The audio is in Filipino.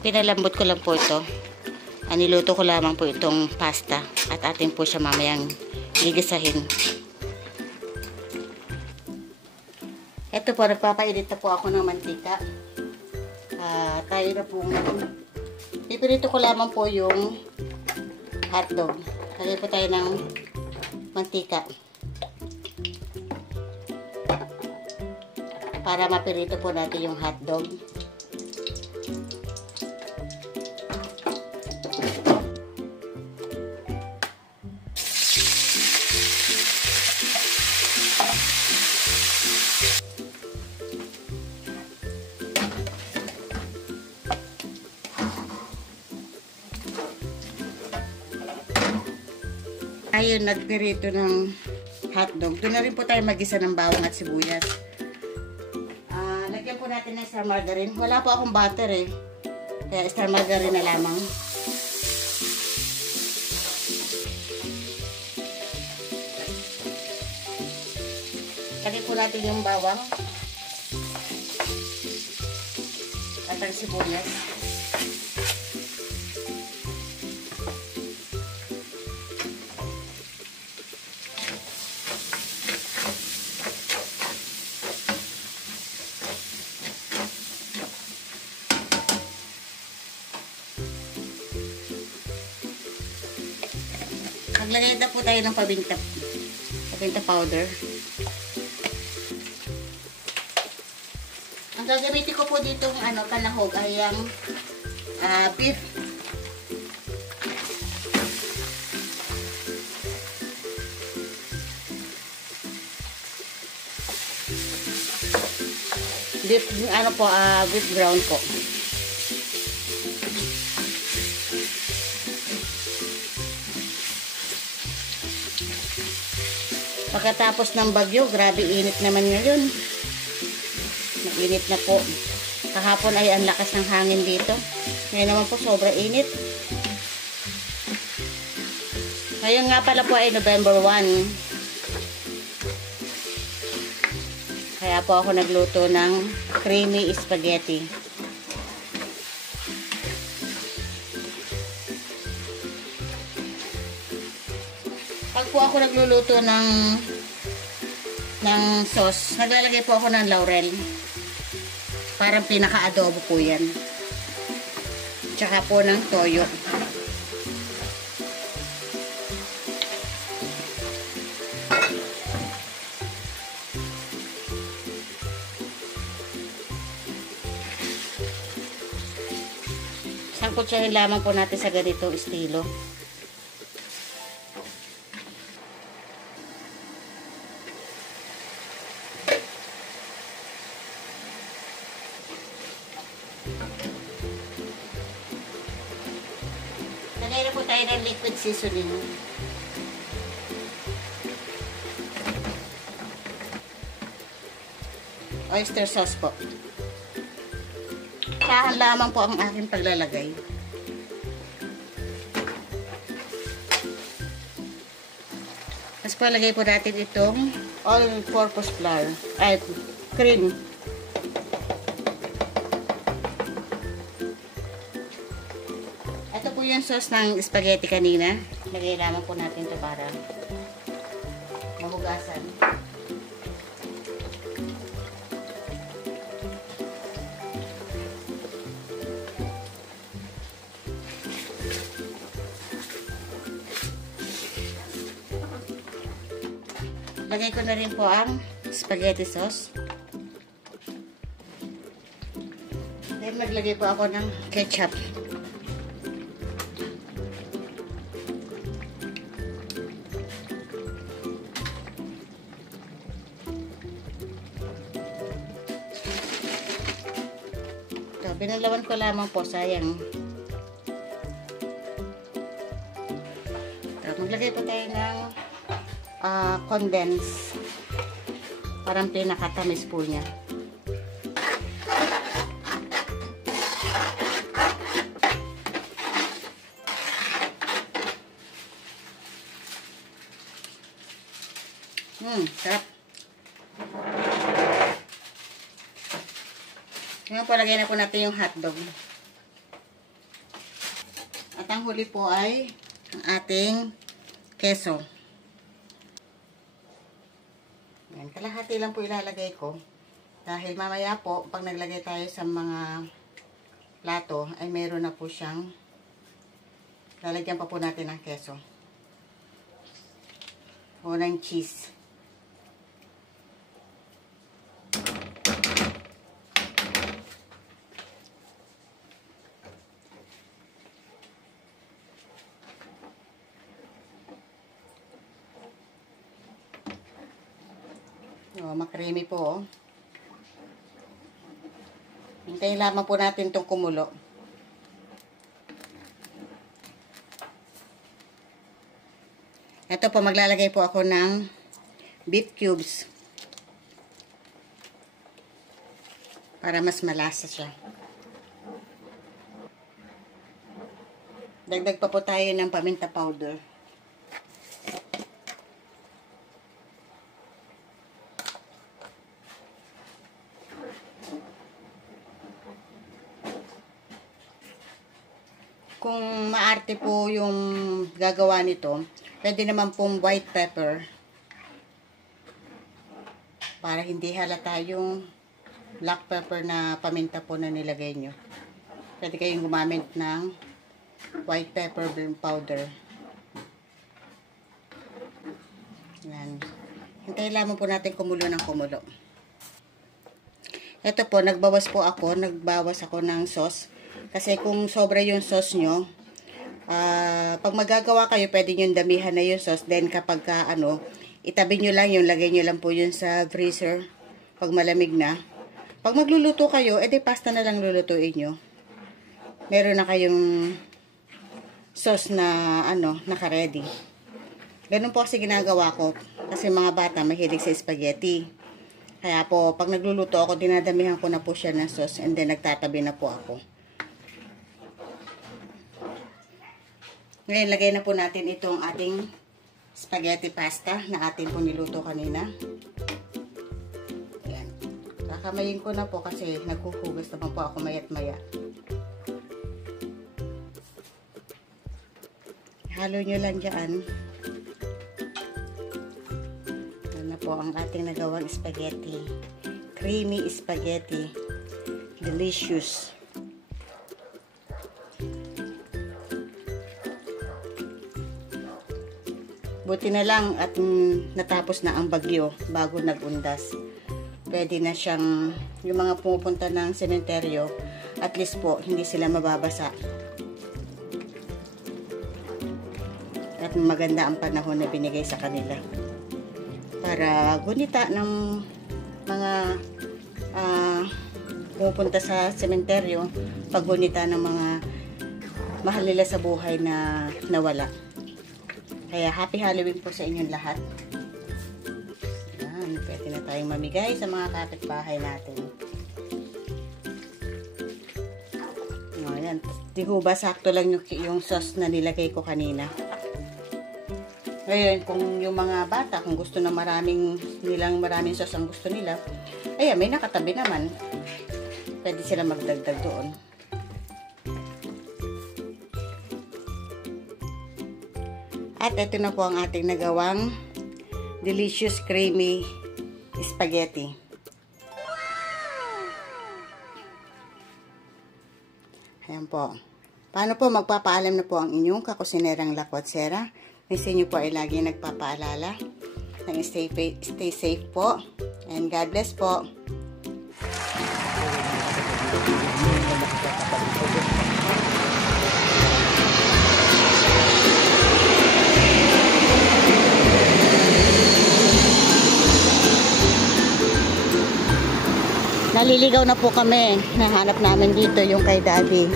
Pinalambot ko lang po ito. Niluto ko lamang po itong pasta at atin po siya mamayang gigisahin. Ito po, nagpapainit na po ako ng mantika. Tayo na po. Pipirito ko lamang po yung hotdog. Lagay po tayo ng mantika. Para mapirito po natin yung hotdog. Ayun, nagpirito ng hotdog. Doon na rin po tayo mag-isa ng bawang at sibuyas. Lagyan po natin ng star margarine. Wala po akong butter eh. Kaya star margarine na lamang. Lagyan po natin yung bawang at ang sibuyas. Maglagay na po tayo ng pabinta powder. Ang gagamitin ko po dito panahog ay ang beef. Beef brown po. Pagkatapos ng bagyo, grabe init naman ngayon. Mag-init na po. Kahapon ay ang lakas ng hangin dito. Ngayon naman po, sobra init. Ngayon nga pala po ay November 1. Kaya po ako nagluto ng creamy spaghetti. Pag po ako nagluluto ng sauce, naglalagay po ako ng laurel. Parang pinaka-adobo po yan. Tsaka po ng toyo. Sangkutsahin lamang po natin sa ganitong estilo. Lagay na po tayo ng liquid seasoning. Oyster sauce po. Saan lamang po ang aking paglalagay. Tapos po lagay po natin itong all-purpose flour. Ay, cream. Ito po yung sauce ng spaghetti kanina. Lagay lamang po natin ito para mahugasan. Lagay ko na rin po ang spaghetti sauce. Then maglagay po ako ng ketchup. So, binalawan ko lamang po, sayang. So, maglagay po tayo ng condense. Parang pinakatamis po niya. Sarap. Ngayon po, lagay na po natin yung hotdog. At ang huli po ay ang ating keso. Yan, kalahati lang po ilalagay ko. Dahil mamaya po, pag naglagay tayo sa mga plato, ay meron na po siyang lalagyan pa po natin ng keso. O ng cheese. O, makremi po. Hintayin lamang po natin itong kumulo. Ito po, maglalagay po ako ng beef cubes. Para mas malasa siya. Dagdag pa po tayo ng paminta powder. Kung maarte po yung gagawa nito, pwede naman pong white pepper. Para hindi halata yung black pepper na paminta po na nilagay nyo. Pwede kayong gumamit ng white pepper powder. Yan. Hintayin lamang po natin kumulo ng kumulo. Ito po, nagbawas ako ng sauce. Kasi kung sobra yung sauce nyo, pag magagawa kayo, pwede nyo damihan na yung sauce. Then kapag itabi nyo lang yung, lagay nyo lang po yun sa freezer. Pag malamig na. Pag magluluto kayo, edi pasta na lang lulutuin nyo. Meron na kayong sauce na, naka-ready. Ganun po kasi ginagawa ko. Kasi mga bata, mahilig sa spaghetti. Kaya po, pag nagluluto ako, dinadamihan ko na po siya ng sauce. And then, nagtatabi na po ako. Ngayon, lagay na po natin itong ating spaghetti pasta na atin po niluto kanina. Ayan. Kakamayin ko na po kasi naghuhugas naman po ako mayat maya. Halo nyo lang dyan. Yan na po ang ating nagawang spaghetti. Creamy spaghetti. Delicious. Buti na lang at natapos na ang bagyo bago nagundas. Pwede na siyang, yung mga pumupunta ng sementeryo, at least po, hindi sila mababasa. At maganda ang panahon na binigay sa kanila. Para gunita ng mga pumupunta sa sementeryo, paggunita ng mga mahal nila sa buhay na nawala. Kaya happy Halloween po sa inyong lahat. Yan, pwede na tayong mamigay sa mga kapitbahay natin. Ayan, di ko ba sakto lang yung sauce na nilagay ko kanina. Ngayon, kung yung mga bata, kung gusto na maraming sauce ang gusto nila, ayan, may nakatabi naman. Pwede sila magdagdag doon. At ito na po ang ating nagawang delicious creamy spaghetti. Ayan po. Paano po magpapaalam na po ang inyong kakusinerang lakwatsera? Minsan nyo po ay lagi nagpapaalala. Stay safe po. And God bless po. Naliligaw na po kami. Nahanap namin dito yung kay Daddy.